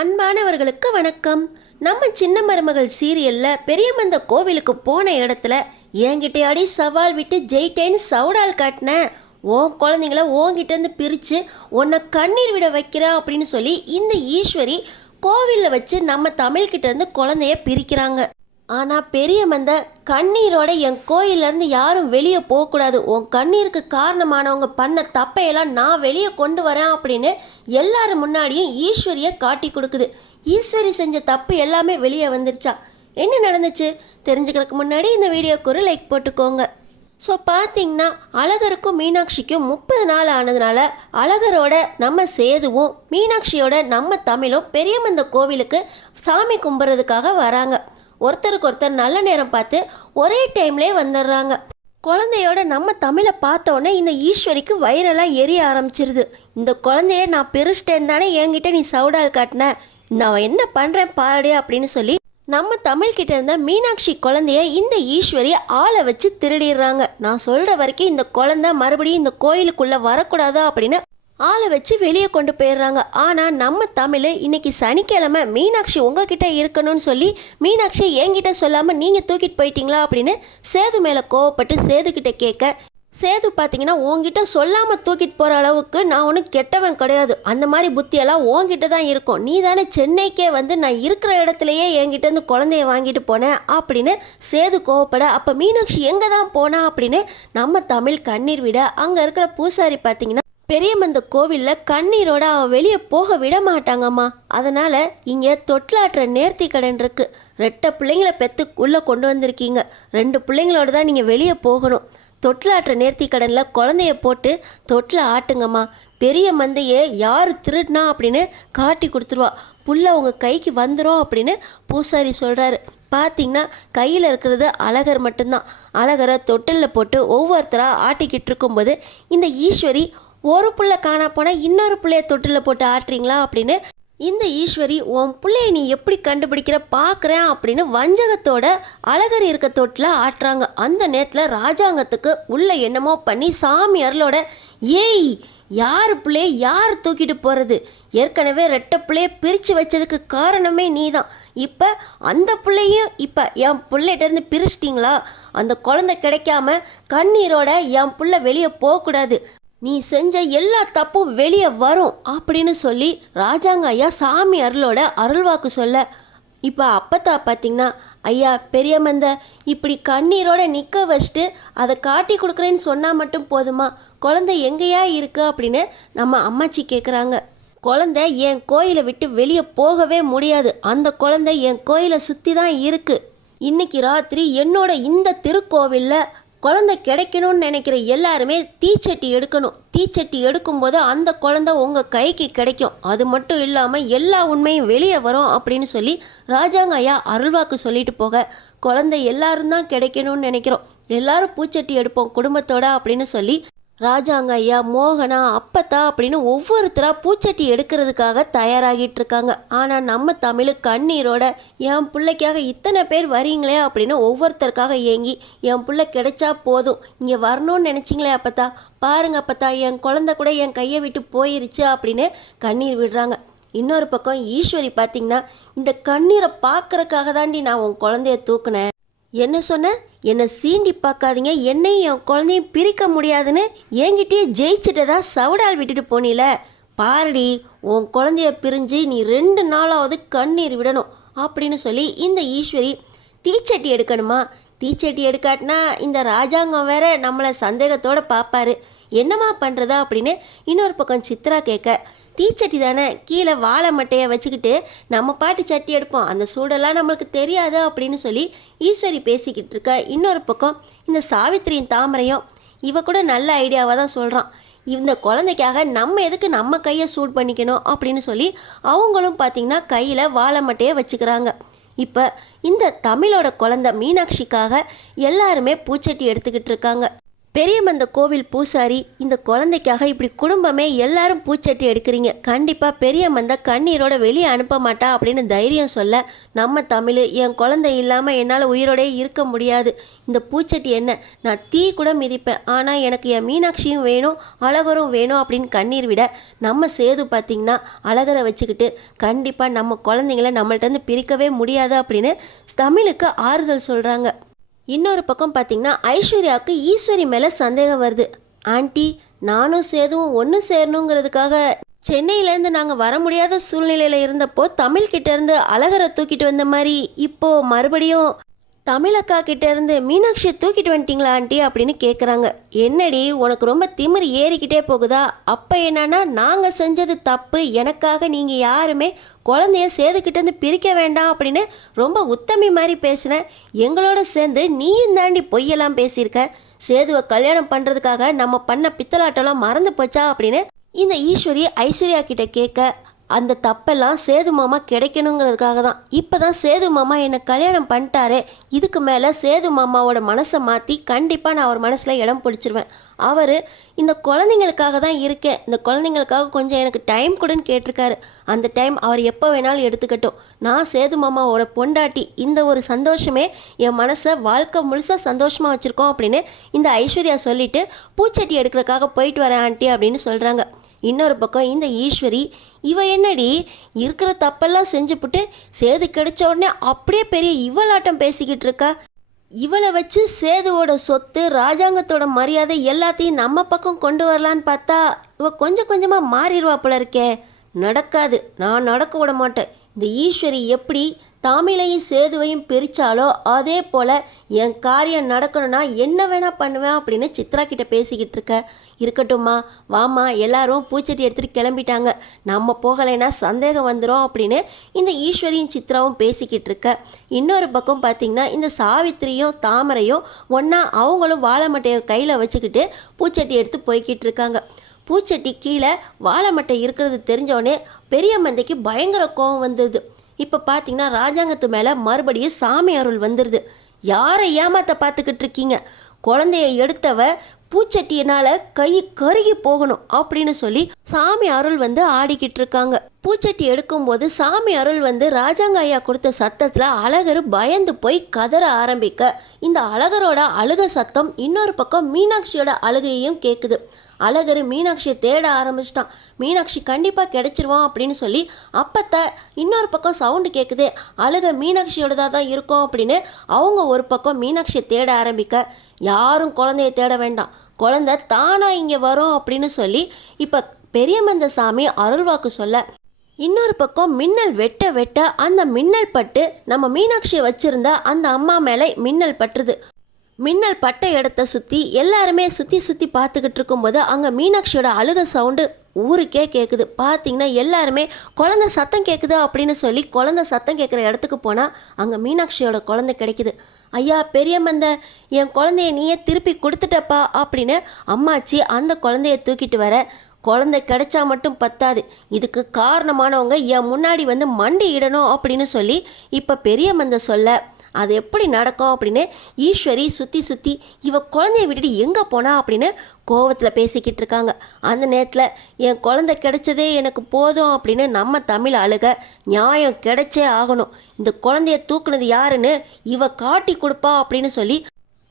அன்பானவர்களுக்கு வணக்கம். நம்ம சின்ன மருமகள் சீரியல்ல பெரியமந்த கோவிலுக்கு போன இடத்துல என்கிட்டயாடி சவால் விட்டு ஜெயிட்டேன்னு சவுடால் காட்டின உன் குழந்தைங்கள உன்கிட்டேருந்து பிரித்து உன்னை கண்ணீர் விட வைக்கிறேன் அப்படின்னு சொல்லி இந்த ஈஸ்வரி கோவிலில் வச்சு நம்ம தமிழ்கிட்டேருந்து குழந்தைய பிரிக்கிறாங்க. ஆனால் பெரியமந்த கண்ணீரோட என் கோயிலேருந்து யாரும் வெளியே போகக்கூடாது, உன் கண்ணீருக்கு காரணமானவங்க பண்ண தப்பையெல்லாம் நான் வெளியே கொண்டு வரேன் அப்படின்னு எல்லாரும் முன்னாடியும் ஈஸ்வரியை காட்டி கொடுக்குது. ஈஸ்வரி செஞ்ச தப்பு எல்லாமே வெளியே வந்துருச்சா? என்ன நடந்துச்சு தெரிஞ்சுக்கிறதுக்கு முன்னாடி இந்த வீடியோக்கு ஒரு லைக் போட்டுக்கோங்க. ஸோ பார்த்தீங்கன்னா அழகருக்கும் மீனாட்சிக்கும் 30 நாள் ஆனதுனால அழகரோட நம்ம சேதுவும் மீனாட்சியோட நம்ம தமிழும் பெரியமந்த கோவிலுக்கு சாமி கும்பிட்றதுக்காக வராங்க. ஒருத்தருக்கு ஒருத்தர் நல்ல நேரம் பார்த்து ஒரே டைம்லேயே வந்துடுறாங்க. குழந்தையோட நம்ம தமிழை பார்த்தோன்னே இந்த ஈஸ்வரிக்கு வயிறெல்லாம் எரிய ஆரம்பிச்சிருது. இந்த குழந்தைய நான் பெருசிட்டேன்னு தானே என்கிட்ட நீ சவுடால் காட்டின, நான் என்ன பண்ணுறேன் பாரு அப்படின்னு சொல்லி நம்ம தமிழ்கிட்ட இருந்த மீனாட்சி குழந்தைய இந்த ஈஸ்வரி ஆளை வச்சு திருடிடுறாங்க. நான் சொல்கிற வரைக்கும் இந்த குழந்தை மறுபடியும் இந்த கோயிலுக்குள்ளே வரக்கூடாதா அப்படின்னு ஆளை வச்சு வெளியே கொண்டு போயிடுறாங்க. ஆனால் நம்ம தமிழ் இன்னைக்கு சனிக்கிழமை மீனாட்சி உங்ககிட்ட இருக்கணும்னு சொல்லி மீனாட்சி என்கிட்ட சொல்லாமல் நீங்கள் தூக்கிட்டு போயிட்டீங்களா அப்படின்னு சேது மேலே கோவப்பட்டு சேதுக்கிட்ட கேட்க, சேது பார்த்தீங்கன்னா உங்ககிட்ட சொல்லாமல் தூக்கிட்டு போகிற அளவுக்கு நான் ஒன்றும் கெட்டவன் கிடையாது, அந்த மாதிரி புத்தியெல்லாம் உங்ககிட்ட தான் இருக்கும், நீ தானே சென்னைக்கே வந்து நான் இருக்கிற இடத்துலையே என்கிட்டேருந்து குழந்தைய வாங்கிட்டு போனேன் அப்படின்னு சேது கோவப்பட, அப்போ மீனாட்சி எங்கே தான் போனா அப்படின்னு நம்ம தமிழ் கண்ணீர் விட அங்கே இருக்கிற பூசாரி பார்த்தீங்கன்னா பெரியமந்த கோவிலில் கண்ணீரோட அவன் வெளியே போக விட மாட்டாங்கம்மா, அதனால் இங்கே தொட்டிலாட்டுற நேர்த்தி கடன் இருக்குது, 2 பிள்ளைங்களை பெற்று உள்ளே கொண்டு வந்திருக்கீங்க, 2 பிள்ளைங்களோட தான் நீங்கள் வெளியே போகணும், தொட்டிலாட்டுற நேர்த்தி கடனில் குழந்தைய போட்டு தொட்டில் ஆட்டுங்கம்மா, பெரிய மந்தையை யார் திருடினா அப்படின்னு காட்டி கொடுத்துருவா, புள்ள உங்கள் கைக்கு வந்துடும் அப்படின்னு பூசாரி சொல்கிறாரு. பார்த்திங்கன்னா கையில் இருக்கிறது அழகர் மட்டும்தான். அழகரை தொட்டிலில் போட்டு ஒவ்வொருத்தராக ஆட்டிக்கிட்டு இருக்கும்போது இந்த ஈஸ்வரி ஒரு புள்ள காணா போனால் இன்னொரு பிள்ளைய தொட்டில் போட்டு ஆட்டுறீங்களா அப்படின்னு இந்த ஈஸ்வரி உன் பிள்ளைய நீ எப்படி கண்டுபிடிக்கிற பார்க்குறேன் அப்படின்னு வஞ்சகத்தோட அழகர் இருக்க தொட்டில் ஆட்டுறாங்க. அந்த நேரத்தில் ராஜாங்கத்துக்கு உள்ள என்னமோ பண்ணி சாமி அருளோட, ஏய் யார் பிள்ளைய யார் தூக்கிட்டு போகிறது, ஏற்கனவே 2 பிள்ளைய பிரித்து வச்சதுக்கு காரணமே நீ தான், இப்போ அந்த பிள்ளையும் இப்போ என் பிள்ளைகிட்டேருந்து பிரிச்சிட்டிங்களா, அந்த குழந்தை கிடைக்காம கண்ணீரோட என் பிள்ளை வெளியே போகக்கூடாது, நீ செஞ்ச எல்லா தப்பும் வெளியே வரும் அப்படின்னு சொல்லி ராஜாங்க ஐயா சாமி அருளோட அருள்வாக்கு சொல்ல, இப்போ அப்பத்தா பார்த்திங்கன்னா ஐயா பெரியமந்த இப்படி கண்ணீரோட நிற்க வச்சுட்டு அதை காட்டி கொடுக்குறேன்னு சொன்னால் மட்டும் போதுமா, குழந்தை எங்கேயா இருக்குது அப்படின்னு நம்ம அம்மாச்சி கேட்குறாங்க. குழந்தை என் கோயிலை விட்டு வெளியே போகவே முடியாது, அந்த குழந்தை என் கோயிலை சுற்றி தான் இருக்குது, இன்னைக்கு ராத்திரி என்னோட இந்த திருக்கோவிலில் குழந்தை கிடைக்கணும்னு நினைக்கிற எல்லாருமே தீச்சட்டி எடுக்கணும், தீச்சட்டி எடுக்கும்போது அந்த குழந்தை உங்கள் கைக்கு கிடைக்கும், அது மட்டும் இல்லாமல் எல்லா உண்மையும் வெளியே வரும் அப்படின்னு சொல்லி ராஜாங்க ஐயா அருள்வாக்கு சொல்லிட்டு போக, குழந்தை எல்லாரும் தான் கிடைக்கணும்னு நினைக்கிறோம், எல்லாரும் பூச்சட்டி எடுப்போம் குடும்பத்தோட அப்படின்னு சொல்லி ராஜாங்க ஐயா மோகனா அப்பத்தா அப்படின்னு ஒவ்வொருத்தராக பூச்சட்டி எடுக்கிறதுக்காக தயாராகிட்டு இருக்காங்க. ஆனால் நம்ம தமிழ் கண்ணீரோட என் பிள்ளைக்காக இத்தனை பேர் வரீங்களே அப்படின்னு ஒவ்வொருத்தருக்காக ஏங்கி, என் பிள்ளை கிடைச்சா போதும், இங்கே வரணும்னு நினச்சிங்களே அப்பத்தா, பாருங்க அப்பத்தா என் குழந்தை கூட என் கையை விட்டு போயிருச்சு அப்படின்னு கண்ணீர் விடுறாங்க. இன்னொரு பக்கம் ஈஸ்வரி பார்த்திங்கன்னா, இந்த கண்ணீரை பார்க்குறக்காக தாண்டி நான் உன் குழந்தைய தூக்குனேன், என்ன சொன்ன, என்னை சீண்டி பார்க்காதீங்க, என்னையும் என் குழந்தையும் பிரிக்க முடியாதுன்னு என்கிட்டயே ஜெயிச்சுட்டதா சவுடால் விட்டுட்டு போனில, பாரடி உன் குழந்தைய பிரிஞ்சு நீ 2 நாளாவது கண்ணீர் விடணும் அப்படின்னு சொல்லி இந்த ஈஸ்வரி தீச்சட்டி எடுக்கணுமா, தீச்சட்டி எடுக்காட்டினா இந்த ராஜாங்கம் வேற நம்மளை சந்தேகத்தோடு பார்ப்பாரு, என்னம்மா பண்ணுறதா அப்படின்னு இன்னொரு பக்கம் சித்ரா கேட்க, தீச்சட்டி தானே கீழே வாழை மட்டையை வச்சுக்கிட்டு நம்ம பாட்டு சட்டி எடுப்போம், அந்த சூடெல்லாம் நம்மளுக்கு தெரியாது அப்படின்னு சொல்லி ஈஸ்வரி பேசிக்கிட்டு இருக்க, இன்னொரு பக்கம் இந்த சாவித்திரியின் தாமரையும் இவ கூட நல்ல ஐடியாவாக தான் சொல்கிறான், இந்த குழந்தைக்காக நம்ம எதுக்கு நம்ம கையை சூட் பண்ணிக்கணும் அப்படின்னு சொல்லி அவங்களும் பார்த்திங்கன்னா கையில் வாழை மட்டையை வச்சுக்கிறாங்க. இப்போ இந்த தமிழோட குழந்தை மீனாட்சிக்காக எல்லாருமே பூச்சட்டி எடுத்துக்கிட்டு இருக்காங்க. பெரியமந்த கோவில் பூசாரி, இந்த குழந்தைக்காக இப்படி குடும்பமே எல்லாரும் பூச்சட்டி எடுக்கிறீங்க, கண்டிப்பாக பெரியமந்த கண்ணீரோட வெளியே அனுப்ப மாட்டா அப்படின்னு தைரியம் சொல்ல, நம்ம தமிழ் என் குழந்தை இல்லாமல் என்னால் உயிரோடே இருக்க முடியாது, இந்த பூச்சட்டி என்ன, நான் தீ கூட மிதிப்பேன், ஆனால் எனக்கு என் மீனாட்சியும் வேணும் அழகரும் வேணும் அப்படின்னு கண்ணீர் விட, நம்ம சேது பார்த்திங்கன்னா அழகரை வச்சுக்கிட்டு கண்டிப்பாக நம்ம குழந்தைங்கள நம்மள்ட்ட பிரிக்கவே முடியாது அப்படின்னு தமிழுக்கு ஆறுதல் சொல்கிறாங்க. இன்னொரு பக்கம் பார்த்தீங்கன்னா ஐஸ்வர்யாவுக்கு ஈஸ்வரி மேலே சந்தேகம் வருது. ஆண்டி, நானும் சேதுவும் ஒன்று சேரணுங்கிறதுக்காக சென்னையிலேருந்து நாங்கள் வர முடியாத சூழ்நிலையில் இருந்தப்போ தமிழ்கிட்ட இருந்து அழகரை தூக்கிட்டு வந்த மாதிரி இப்போது மறுபடியும் தமிழக்கா கிட்ட இருந்து மீனாட்சியை தூக்கிட்டு வந்துட்டீங்களா ஆண்டி அப்படின்னு கேட்குறாங்க. என்னடி உனக்கு ரொம்ப திமிரு ஏறிக்கிட்டே போகுதா? அப்போ என்னன்னா நாங்கள் செஞ்சது தப்பு, எனக்காக நீங்கள் யாருமே குழந்தைய சேதுக்கிட்டேருந்து பிரிக்க வேண்டாம் அப்படின்னு ரொம்ப உத்தமி மாதிரி பேசினேன். எங்களோட சேர்ந்து நீயும் தாண்டி பொய்யெல்லாம் பேசியிருக்க. சேதுவை கல்யாணம் பண்ணுறதுக்காக நம்ம பண்ண பித்தலாட்டெல்லாம் மறந்து போச்சா அப்படின்னு இந்த ஈஸ்வரி ஐஸ்வர்யா கிட்ட கேட்க, அந்த தப்பெல்லாம் சேது மாமா கிடைக்கணுங்கிறதுக்காக தான். இப்போ தான் சேது மாமா என்னை கல்யாணம் பண்ணிட்டாரே, இதுக்கு மேலே சேது மாமாவோட மனசை மாற்றி கண்டிப்பாக நான் அவர் மனசில் இடம் பிடிச்சிருவேன். அவர் இந்த குழந்தைங்களுக்காக தான் இருக்கேன், இந்த குழந்தைங்களுக்காக கொஞ்சம் எனக்கு டைம் கொடுன்னு கேட்டிருக்காரு. அந்த டைம் அவர் எப்போ வேணாலும் எடுத்துக்கட்டும். நான் சேது மாமாவோட பொண்டாட்டி, இந்த ஒரு சந்தோஷமே என் மனசை வாழ்க்கை முழுசாக சந்தோஷமாக வச்சுருக்கோம் அப்படின்னு இந்த ஐஸ்வர்யா சொல்லிவிட்டு பூச்சட்டி எடுக்கிறதுக்காக போயிட்டு வரேன் ஆண்டி அப்படின்னு சொல்கிறாங்க. இன்னொரு பக்கம் இந்த ஈஸ்வரி, இவ என்னடி இருக்கிற தப்பெல்லாம் செஞ்சுப்புட்டு சேது கிடைச்ச உடனே அப்படியே பெரிய இவளாட்டம் பேசிக்கிட்டு இருக்கா. இவளை வச்சு சேதுவோட சொத்து ராஜாங்கத்தோட மரியாதை எல்லாத்தையும் நம்ம பக்கம் கொண்டு வரலான்னு பார்த்தா இவ கொஞ்சம் கொஞ்சமாக மாறிடுவா போல இருக்கே. நடக்காது, நான் நடக்க விட மாட்டேன். இந்த ஈஸ்வரி எப்படி தமிழையும் சேதுவையும் பிரித்தாலோ அதே போல் என் காரியம் நடக்கணும்னா என்ன வேணால் பண்ணுவேன் அப்படின்னு சித்ரா கிட்ட பேசிக்கிட்டு இருக்க. இருக்கட்டும்மா, வாமா, எல்லாரும் பூச்சட்டி எடுத்துகிட்டு கிளம்பிட்டாங்க, நம்ம போகலைன்னா சந்தேகம் வந்துடும் அப்படின்னு இந்த ஈஸ்வரியும் சித்ராவும் பேசிக்கிட்டு இருக்க. இன்னொரு பக்கம் பார்த்திங்கன்னா இந்த சாவித்திரியும் தாமரையும் ஒன்றா அவங்களும் வாழை மட்டையை கையில் வச்சுக்கிட்டு பூச்சட்டி எடுத்து போய்கிட்டு இருக்காங்க. பூச்சட்டி கீழே வாழை மட்டை இருக்கிறது தெரிஞ்சோடனே பெரிய மந்தைக்கு பயங்கர கோபம் வந்தது. இப்போ பார்த்தீங்கன்னா ராஜாங்கத்து மேலே மறுபடியும் சாமி அருள் வந்துடுது. யாரை ஏமாத்த பார்த்துக்கிட்டு இருக்கீங்க? குழந்தைய எடுத்தவ பூச்சட்டியினால் கை கருகி போகணும் அப்படின்னு சொல்லி சாமி அருள் வந்து ஆடிக்கிட்டு இருக்காங்க. பூச்சட்டி எடுக்கும்போது சாமி அருள் வந்து ராஜாங்க ஐயா கொடுத்த சத்தத்தில் அழகர் பயந்து போய் கதற ஆரம்பிக்க, இந்த அழகரோட அழுக சத்தம் இன்னொரு பக்கம் மீனாட்சியோட அழுகையும் கேட்குது. அழகர் மீனாட்சியை தேட ஆரம்பிச்சிட்டான். மீனாட்சி கண்டிப்பாக கிடைச்சிருவான் அப்படின்னு சொல்லி அப்பத்த இன்னொரு பக்கம் சவுண்டு கேட்குது. அழக மீனாட்சியோடதாக தான் இருக்கும் அப்படின்னு அவங்க ஒரு பக்கம் மீனாட்சியை தேட ஆரம்பிக்க, யாரும் குழந்தைய தேட வேண்டாம், குழந்தை தானாக இங்கே வரும் அப்படின்னு சொல்லி இப்போ பெரியமந்த சாமி அருள்வாக்கு சொல்ல, இன்னொரு பக்கம் மின்னல் வெட்ட வெட்ட அந்த மின்னல் பட்டு நம்ம மீனாட்சியை வச்சிருந்த அந்த அம்மா மேலே மின்னல் பட்டுருது. மின்னல் பட்ட இடத்த சுற்றி எல்லாருமே சுற்றி பார்த்துக்கிட்டு இருக்கும்போது அங்கே மீனாட்சியோட அழுக சவுண்டு ஊருக்கே கேட்குது. பார்த்திங்கன்னா எல்லாருமே குழந்தை சத்தம் கேட்குது அப்படின்னு சொல்லி குழந்தை சத்தம் கேட்குற இடத்துக்கு போனால் அங்கே மீனாட்சியோட குழந்தை கிடைக்குது. ஐயா பெரியமந்த, என் குழந்தைய நீயே திருப்பி கொடுத்துட்டப்பா அப்படின்னு அம்மாச்சி அந்த குழந்தைய தூக்கிட்டு வர, குழந்தை கிடைச்சா மட்டும் பத்தாது, இதுக்கு காரணமானவங்க என் முன்னாடி வந்து மண்டி இடணும் அப்படின்னு சொல்லி இப்போ பெரியமந்த சொல்ல, அது எப்படி நடக்கும் அப்படின்னு ஈஸ்வரி சுற்றி இவ குழந்தைய விட்டுட்டு எங்கே போனா அப்படின்னு கோவத்தில் பேசிக்கிட்டு இருக்காங்க. அந்த நேரத்தில் என் குழந்தை கிடைச்சதே எனக்கு போதும் அப்படின்னு நம்ம தமிழ் அழுக, நியாயம் கிடைச்சே ஆகணும், இந்த குழந்தைய தூக்குனது யாருன்னு இவ காட்டி கொடுப்பா அப்படின்னு சொல்லி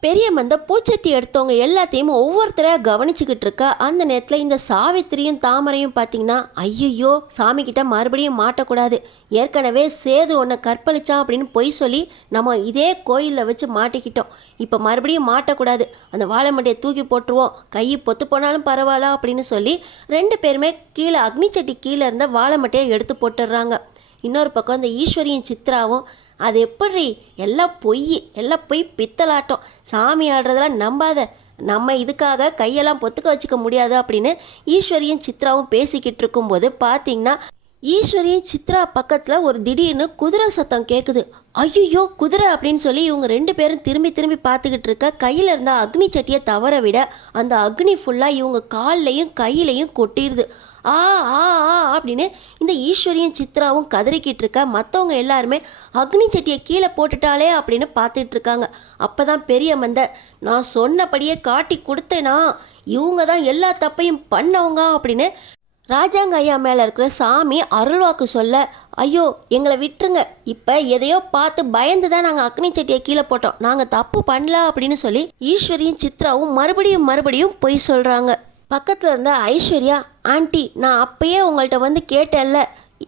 பெரியமந்த பூச்சட்டி எடுத்தவங்க எல்லாத்தையும் ஒவ்வொருத்தரையாக கவனிச்சுக்கிட்டு இருக்க. அந்த நேரத்தில் இந்த சாவித்திரியும் தாமரையும் பார்த்திங்கன்னா, ஐயோ சாமிக்கிட்ட மறுபடியும் மாட்டக்கூடாது, ஏற்கனவே சேது ஒன்றை கற்பழிச்சான் அப்படின்னு பொய் சொல்லி நம்ம இதே கோயிலில் வச்சு மாட்டிக்கிட்டோம், இப்போ மறுபடியும் மாட்டக்கூடாது, அந்த வாழை மட்டையை தூக்கி போட்டுருவோம், கை பொத்து போனாலும் பரவாயில்ல அப்படின்னு சொல்லி ரெண்டு பேருமே கீழே அக்னிச்சட்டி கீழே இருந்த வாழை மட்டையை எடுத்து போட்டுடுறாங்க. இன்னொரு பக்கம் இந்த ஈஸ்வரியும் சித்ராவும், அது எப்படி எல்லாம் பொய் பித்தலாட்டம், சாமி ஆடுறதெல்லாம் நம்பாத, நம்ம இதுக்காக கையெல்லாம் பொத்துக்க வச்சுக்க முடியாது அப்படின்னு ஈஸ்வரியும் சித்ராவும் பேசிக்கிட்டு இருக்கும்போது பார்த்திங்கன்னா ஈஸ்வரியும் சித்ரா பக்கத்தில் ஒரு திடீர்னு குதிரை சத்தம் கேட்குது. ஐயோ குதிரை அப்படின்னு சொல்லி இவங்க ரெண்டு பேரும் திரும்பி திரும்பி பார்த்துக்கிட்டு இருக்க கையில் இருந்த அக்னி சட்டியை தவற விட அந்த அக்னி ஃபுல்லாக இவங்க கால்லையும் கையிலையும் கொட்டிடுது. ஆ ஆ ஆ அப்படின்னு இந்த ஈஸ்வரியும் சித்ராவும் கதறிக்கிட்டு இருக்க மற்றவங்க எல்லாருமே அக்னி சட்டியை கீழே போட்டுட்டாலே அப்படின்னு பார்த்துட்டு இருக்காங்க. அப்போ தான் பெரிய மந்த, நான் சொன்னபடியே காட்டி கொடுத்தேனா, இவங்க தான் எல்லா தப்பையும் பண்ணவங்க அப்படின்னு ராஜாங்க ஐயா மேலே இருக்கிற சாமி அருள்வாக்கு சொல்ல, ஐயோ எங்களை விட்டுருங்க, இப்போ எதையோ பார்த்து பயந்து தான் நாங்கள் அக்னி சட்டியை கீழே போட்டோம், நாங்கள் தப்பு பண்ணல அப்படின்னு சொல்லி ஈஸ்வரியும் சித்ராவும் மறுபடியும் பொய் சொல்கிறாங்க. பக்கத்தில் இருந்த ஐஸ்வர்யா, ஆண்டி நான் அப்பயே உங்கள்கிட்ட வந்து கேட்டேன்ல,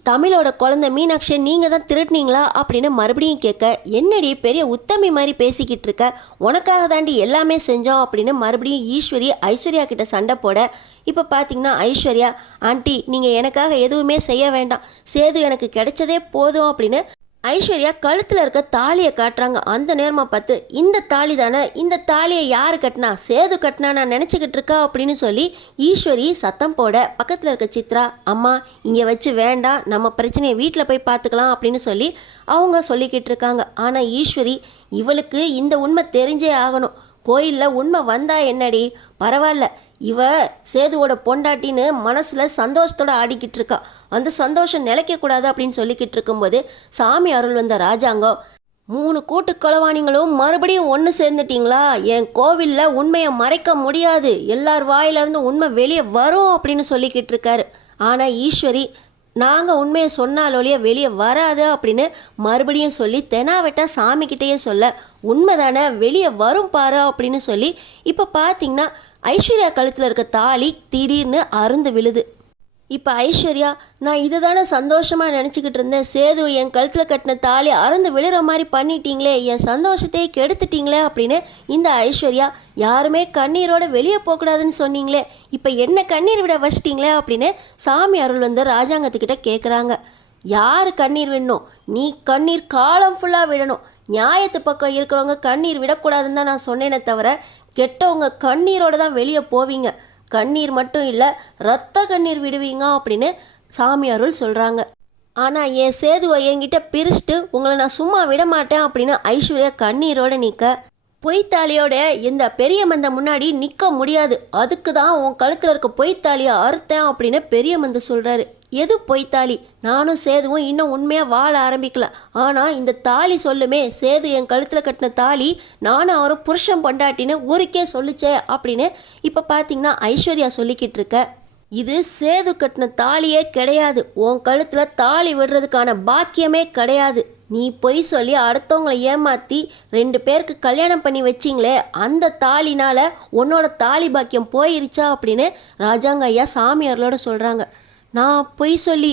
தமிழோட குழந்தை மீனாட்சி நீங்கள் தான் திருட்டினீங்களா அப்படின்னு மறுபடியும் கேட்க, என்னடி பெரிய உத்தமி மாதிரி பேசிக்கிட்டு இருக்க, உனக்காக தாண்டி எல்லாமே செஞ்சோம் அப்படின்னு மறுபடியும் ஈஸ்வரி ஐஸ்வர்யா கிட்ட சண்டை போட, இப்போ பார்த்தீங்கன்னா ஐஸ்வர்யா, ஆண்டி நீங்கள் எனக்காக எதுவுமே செய்ய வேண்டாம், சேது எனக்கு கிடைச்சதே போதும் அப்படின்னு ஐஸ்வர்யா கழுத்தில் இருக்க தாலியை காட்டுறாங்க. அந்த நேரமாக பார்த்து, இந்த தாலி தானே, இந்த தாலியை யார் கட்டினா, சேது கட்டினா நான் நினச்சிக்கிட்டு இருக்கா அப்படின்னு சொல்லி ஈஸ்வரி சத்தம் போட, பக்கத்தில் இருக்க சித்ரா, அம்மா இங்கே வச்சு வேண்டாம், நம்ம பிரச்சனையை வீட்டில் போய் பார்த்துக்கலாம் அப்படின்னு சொல்லி அவங்க சொல்லிக்கிட்டு இருக்காங்க. ஆனால் ஈஸ்வரி, இவளுக்கு இந்த உண்மை தெரிஞ்சே ஆகணும், கோயிலில் உண்மை வந்தா என்னடி பரவாயில்ல, இவ சேதுவோட பொண்டாட்டின்னு மனசில் சந்தோஷத்தோடு ஆடிக்கிட்டு இருக்கா, அந்த சந்தோஷம் நிலைக்கக்கூடாது அப்படின்னு சொல்லிக்கிட்டு இருக்கும்போது சாமி அருள் வந்த ராஜாங்கம், 3 கூட்டு களவாணிங்களும் மறுபடியும் ஒன்று சேர்ந்துட்டிங்களா, என் கோவிலில் உண்மையை மறைக்க முடியாது, எல்லார் வாயிலிருந்து உண்மை வெளியே வரும் அப்படின்னு சொல்லிக்கிட்டு இருக்காரு. ஆனால் ஈஸ்வரி, நாங்கள் உண்மையை சொன்னாலொழிய வெளியே வராது அப்படின்னு மறுபடியும் சொல்லி தெனாவெட்டா சாமிக்கிட்டேயே சொல்ல, உண்மை தானே வெளியே வரும் பாரு அப்படின்னு சொல்லி இப்போ பார்த்தீங்கன்னா ஐஸ்வர்யா கழுத்தில் இருக்க தாலி திடீர்னு அருந்து விழுது. இப்போ ஐஸ்வர்யா, நான் இதை தானே சந்தோஷமாக நினச்சிக்கிட்டு இருந்தேன், சேது என் கழுத்தில் கட்டின தாலி அறந்து விழுற மாதிரி பண்ணிட்டீங்களே, என் சந்தோஷத்தையே கெடுத்துட்டீங்களே அப்படின்னு இந்த ஐஸ்வர்யா, யாருமே கண்ணீரோட வெளியே போகக்கூடாதுன்னு சொன்னீங்களே, இப்போ என்ன கண்ணீர் விட வச்சிட்டிங்களே அப்படின்னு சாமி அருள் வந்து ராஜாங்கத்துக்கிட்ட கேட்குறாங்க. யார் கண்ணீர் விடணும், நீ கண்ணீர் காலம் ஃபுல்லாக விடணும், நியாயத்து பக்கம் இருக்கிறவங்க கண்ணீர் விடக்கூடாதுன்னு தான் நான் சொன்னேனே தவிர, கெட்டவங்க கண்ணீரோடு தான் வெளியே போவீங்க, கண்ணீர் மட்டும் இல்லை ரத்த கண்ணீர் விடுவீங்க அப்படின்னு சாமி அருள் சொல்கிறாங்க. ஆனால் என் சேதுவை என்கிட்ட பிரிச்சுட்டு உங்களை நான் சும்மா விட மாட்டேன் அப்படின்னு ஐஸ்வர்யா கண்ணீரோடு நிற்க, பொய்த்தாலியோட இந்த பெரிய மந்த முன்னாடி நிற்க முடியாது, அதுக்கு தான் உன் கழுத்தில் இருக்க பொய்த்தாலியை அறுத்தேன் அப்படின்னு பெரிய மந்த சொல்கிறாரு. எது பொய்த்தாலி, நானும் சேதுவும் இன்னும் உண்மையாக வாழ ஆரம்பிக்கல, ஆனால் இந்த தாலி சொல்லுமே, சேது என் கழுத்தில் கட்டின தாலி நானும் அவரும் புருஷன் பொண்டாட்டின்னு ஊருக்கே சொல்லிச்சே அப்படின்னு இப்போ பார்த்தீங்கன்னா ஐஸ்வர்யா சொல்லிக்கிட்டு இருக்க, இது சேது கட்டின தாலியே கிடையாது, உன் கழுத்தில் தாலி விடுறதுக்கான பாக்கியமே கிடையாது, நீ பொய் சொல்லி அடுத்தவங்களை ஏமாற்றி 2 பேருக்கு கல்யாணம் பண்ணி வச்சிங்களே, அந்த தாலினால் உன்னோட தாலி பாக்கியம் போயிருச்சா அப்படின்னு ராஜாங்க ஐயா சாமியார்களோட சொல்கிறாங்க. நான் பொய் சொல்லி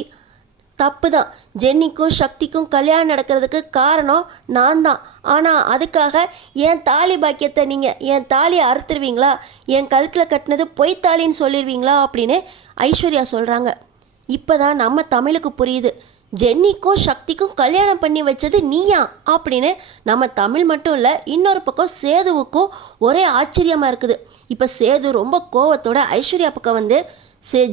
தப்பு தான், ஜென்னிக்கும் சக்திக்கும் கல்யாணம் நடக்கிறதுக்கு காரணம் நான் தான், ஆனால் அதுக்காக என் தாலி பாக்கியத்தை நீங்கள் என் தாலியை அறுத்துருவீங்களா, என் கழுத்தில் கட்டினது பொய் தாலின்னு சொல்லிடுவீங்களா அப்படின்னு ஐஸ்வர்யா சொல்கிறாங்க. இப்போ தான் நம்ம தமிழுக்கு புரியுது, ஜென்னிக்கும் சக்திக்கும் கல்யாணம் பண்ணி வச்சது நீயா அப்படின்னு. நம்ம தமிழ் மட்டும் இல்லை, இன்னொரு பக்கம் சேதுவுக்கும் ஒரே ஆச்சரியமாக இருக்குது. இப்போ சேது ரொம்ப கோவத்தோட ஐஸ்வர்யா பக்கம் வந்து,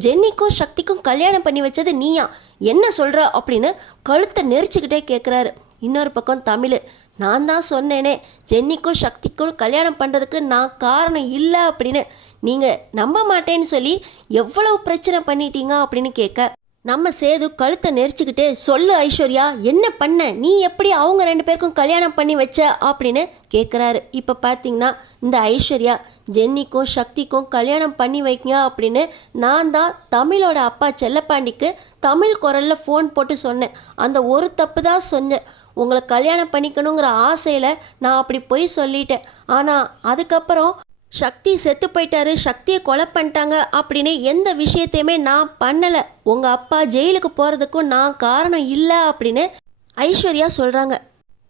ஜென்னிக்கும் சக்திக்கும் கல்யாணம் பண்ணி வச்சது நீயா, என்ன சொல்கிற அப்படின்னு கழுத்தை நெரிச்சிக்கிட்டே கேட்குறாரு. இன்னொரு பக்கம் தமிழ், நான் தான் சொன்னேனே ஜென்னிக்கும் சக்திக்கும் கல்யாணம் பண்ணுறதுக்கு நான் காரணம் இல்லை அப்படின்னு, நீங்கள் நம்ப மாட்டேன்னு சொல்லி எவ்வளவு பிரச்சனை பண்ணிட்டீங்க அப்படின்னு கேட்க, நம்ம சேது கழுத்தை நெரிச்சிக்கிட்டு, சொல்லு ஐஸ்வர்யா என்ன பண்ண, நீ எப்படி அவங்க 2 பேருக்கும் கல்யாணம் பண்ணி வச்ச அப்படின்னு கேட்குறாரு. இப்போ பார்த்தீங்கன்னா இந்த ஐஸ்வர்யா, ஜென்னிக்கும் சக்திக்கும் கல்யாணம் பண்ணி வைங்க அப்படின்னு நான் தான் தமிழோட அப்பா செல்லப்பாண்டிக்கு தமிழ் குரலில் ஃபோன் போட்டு சொன்னேன், அந்த ஒரு தப்பு தான் சொன்னேன், உங்களை கல்யாணம் பண்ணிக்கணுங்கிற ஆசையில் நான் அப்படி போய் சொல்லிட்டேன், ஆனால் அதுக்கப்புறம் சக்தி செத்து போயிட்டாரு, சக்தியை கொலை பண்ணிட்டாங்க அப்படின்னு எந்த விஷயத்தையுமே நான் பண்ணலை, உங்கள் அப்பா ஜெயிலுக்கு போகிறதுக்கும் நான் காரணம் இல்லை அப்படின்னு ஐஸ்வர்யா சொல்கிறாங்க.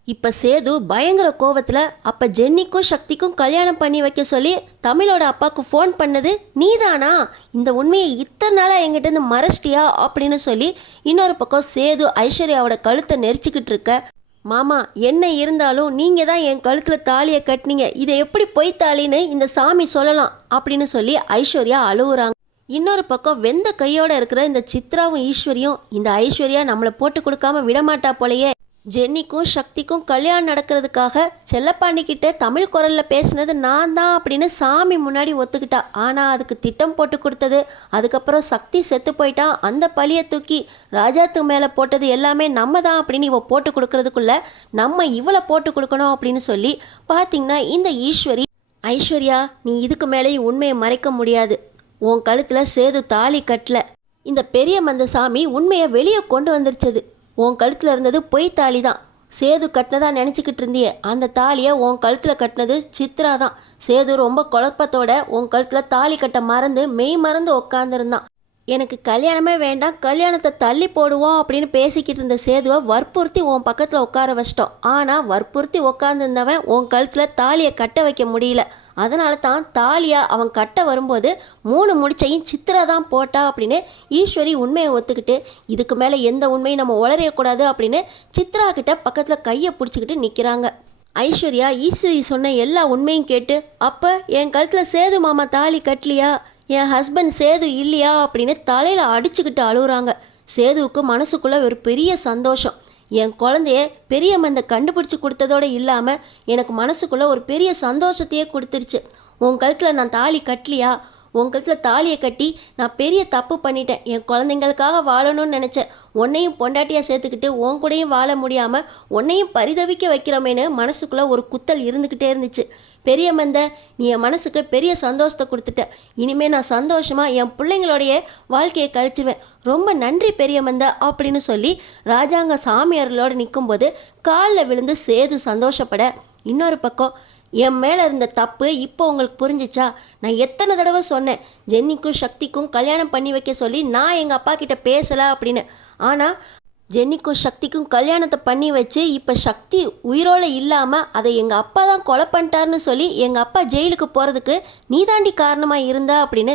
இப்போ சேது பயங்கர கோவத்தில், அப்போ ஜென்னிக்கும் சக்திக்கும் கல்யாணம் பண்ணி வைக்க சொல்லி தமிழோட அப்பாவுக்கு ஃபோன் பண்ணது நீதானா, இந்த உண்மையை இத்தனை நாளாக என்கிட்ட மறைச்சிட்டியா அப்படின்னு சொல்லி இன்னொரு பக்கம் சேது ஐஸ்வர்யாவோட கழுத்தை நெரிச்சிக்கிட்டு இருக்க, மாமா என்ன இருந்தாலும் நீங்கள் தான் என் கழுத்தில் தாலியை கட்டினீங்க, இதை எப்படி பொய் தாலின்னு இந்த சாமி சொல்லலாம் அப்படின்னு சொல்லி ஐஸ்வர்யா அழுவுறாங்க. இன்னொரு பக்கம் வெந்த கையோட இருக்கிற இந்த சித்ராவும் ஈஸ்வரியும் இந்த ஐஸ்வர்யா நம்மளை போட்டு கொடுக்காம விடமாட்டா போலயே. ஜென்னிக்கும் சக்திக்கும் கல்யாணம் நடக்கிறதுக்காக செல்லப்பாண்டி கிட்ட தமிழ் குரல்ல பேசினது நான் தான் அப்படின்னு சாமி முன்னாடி ஒத்துக்கிட்டா. ஆனால் அதுக்கு திட்டம் போட்டு கொடுத்தது, அதுக்கப்புறம் சக்தி செத்து போயிட்டான், அந்த பழியை தூக்கி ராஜாத்து மேலே போட்டது எல்லாமே நம்ம தான் அப்படின்னு இவ போட்டு கொடுக்கறதுக்குள்ள நம்ம இவளை போட்டு கொடுக்கணும் அப்படின்னு சொல்லி பார்த்தீங்கன்னா இந்த ஈஸ்வரி, ஐஸ்வர்யா நீ இதுக்கு மேலேயும் உண்மையை மறைக்க முடியாது, உன் கழுத்தில் சேது தாலி கட்டல, இந்த பெரிய மந்தசாமி உண்மையை வெளியே கொண்டு வந்துருச்சது, உன் கழுத்தில் இருந்தது பொய் தாலி தான், சேது கட்டினதா நினச்சிக்கிட்டு இருந்தியே அந்த தாலியை உன் கழுத்தில் கட்டினது சித்ரா தான். சேது ரொம்ப குழப்பத்தோட உன் கழுத்தில் தாலி கட்ட மறந்து மெய் மறந்து உட்காந்துருந்தான். எனக்கு கல்யாணமே வேண்டாம், கல்யாணத்தை தள்ளி போடுவோம் அப்படின்னு பேசிக்கிட்டு இருந்த சேதுவை வற்புறுத்தி உன் பக்கத்தில் உட்கார வச்சிட்டோம். ஆனால் வற்புறுத்தி உட்காந்துருந்தவன் உன் கழுத்தில் தாலியை கட்ட வைக்க முடியல. அதனால தான் தாலியா அவன் கட்ட வரும்போது 3 முடிச்சையும் சித்ரா தான் போட்டா அப்படின்னு ஈஸ்வரி உண்மையை ஒத்துக்கிட்டு இதுக்கு மேலே எந்த உண்மையும் நம்ம உளறியக்கூடாது அப்படின்னு சித்ரா கிட்ட பக்கத்தில் கையை பிடிச்சிக்கிட்டு நிற்கிறாங்க. ஐஸ்வர்யா ஈஸ்வரி சொன்ன எல்லா உண்மையும் கேட்டு, அப்போ என் கழுத்தில் சேது மாமா தாலி கட்டலையா, என் ஹஸ்பண்ட் சேது இல்லையா அப்படின்னு தலையில் அடிச்சுக்கிட்டு அழுகுறாங்க. சேதுவுக்கு மனசுக்குள்ளே ஒரு பெரிய சந்தோஷம். என் குழந்தைய பெரிய மந்தை கண்டுபிடிச்சி கொடுத்ததோடு இல்லாமல் எனக்கு மனசுக்குள்ளே ஒரு பெரிய சந்தோஷத்தையே கொடுத்துருச்சு. உன் கழுத்தில் நான் தாலி கட்டலையா, உன் கழுத்தில் தாலியை கட்டி நான் பெரிய தப்பு பண்ணிட்டேன், என் குழந்தைங்களுக்காக வாழணும்னு நினச்சேன், உன்னையும் பொண்டாட்டியாக சேர்த்துக்கிட்டு உன் கூடயும் வாழ முடியாமல் உன்னையும் பரிதவிக்க வைக்கிறோமேனு மனசுக்குள்ளே ஒரு குத்தல் இருந்துக்கிட்டே இருந்துச்சு. பெரிய மந்த நீ என் மனசுக்கு பெரிய சந்தோஷத்தை கொடுத்துட்ட, இனிமேல் நான் சந்தோஷமாக என் பிள்ளைங்களுடைய வாழ்க்கையை கழிச்சிருவேன், ரொம்ப நன்றி பெரிய மந்த அப்படின்னு சொல்லி ராஜாங்க சாமியார்களோடு நிற்கும்போது காலில் விழுந்து சேது சந்தோஷப்பட, இன்னொரு பக்கம் என் மேலே இருந்த தப்பு இப்போ உங்களுக்கு புரிஞ்சிச்சா, நான் எத்தனை தடவை சொன்னேன் ஜென்னிக்கும் சக்திக்கும் கல்யாணம் பண்ணி வைக்க சொல்லி நான் எங்கள் அப்பா கிட்ட பேசலை அப்படின்னு. ஆனால் ஜென்னிக்கும் சக்திக்கும் கல்யாணத்தை பண்ணி வச்சு இப்போ சக்தி உயிரோடு இல்லாமல் அதை எங்கள் அப்பா தான் கொலை பண்ணிட்டாருன்னு சொல்லி எங்கள் அப்பா ஜெயிலுக்கு போகிறதுக்கு நீ தாண்டி காரணமாக இருந்தா அப்படின்னு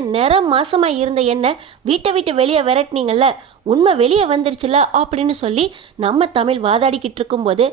மாசமாக இருந்த என்னை வீட்டை விட்டு வெளியே விரட்டினீங்கல்ல, உண்மை வெளியே வந்துருச்சுல அப்படின்னு சொல்லி நம்ம தமிழ் வாதாடிக்கிட்டு இருக்கும்போது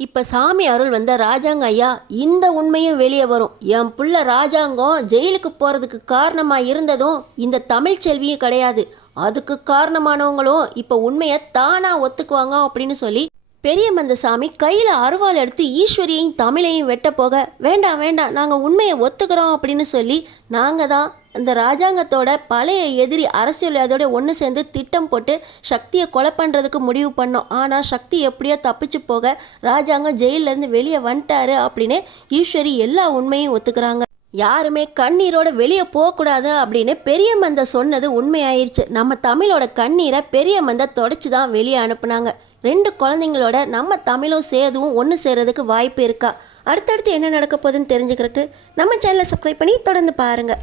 இப்போ சாமி அருள் வந்த ராஜாங்க ஐயா இந்த உண்மையும் வெளியே வரும். என் புள்ள ராஜாங்கம் ஜெயிலுக்கு போகிறதுக்கு காரணமாக இருந்ததும் இந்த தமிழ் செல்வியும் கிடையாது, அதுக்கு காரணமானவங்களும் இப்போ உண்மையை தானாக ஒத்துக்குவாங்க அப்படின்னு சொல்லி பெரிய மந்தசாமி கையில் அருவாள் எடுத்து ஈஸ்வரியையும் தமிழையும் வெட்ட போக, வேண்டாம் வேண்டாம் நாங்கள் உண்மையை ஒத்துக்கிறோம் அப்படின்னு சொல்லி நாங்கள் தான் அந்த ராஜாங்கத்தோட பழைய எதிரி அரசியல்வாதியோட ஒன்று சேர்ந்து திட்டம் போட்டு சக்தியை கொலை பண்ணுறதுக்கு முடிவு பண்ணோம். ஆனால் சக்தி எப்படியோ தப்பிச்சு போக ராஜாங்கம் ஜெயிலேருந்து வெளியே வந்துட்டாரு அப்படின்னு ஈஸ்வரி எல்லா உண்மையும் ஒத்துக்கிறாங்க. யாருமே கண்ணீரோட வெளியே போகக்கூடாது அப்படின்னு பெரிய மந்த சொன்னது உண்மையாயிருச்சு. நம்ம தமிழோட கண்ணீரை பெரிய மந்த தொடச்சி தான் வெளியே அனுப்புனாங்க. 2 குழந்தைங்களோட நம்ம தமிழும் சேதுவும் ஒன்று சேர்றதுக்கு வாய்ப்பு இருக்கா? அடுத்தடுத்து என்ன நடக்க போகுதுன்னு தெரிஞ்சுக்கிறதுக்கு நம்ம சேனலை சப்ஸ்கிரைப் பண்ணி தொடர்ந்து பாருங்கள்.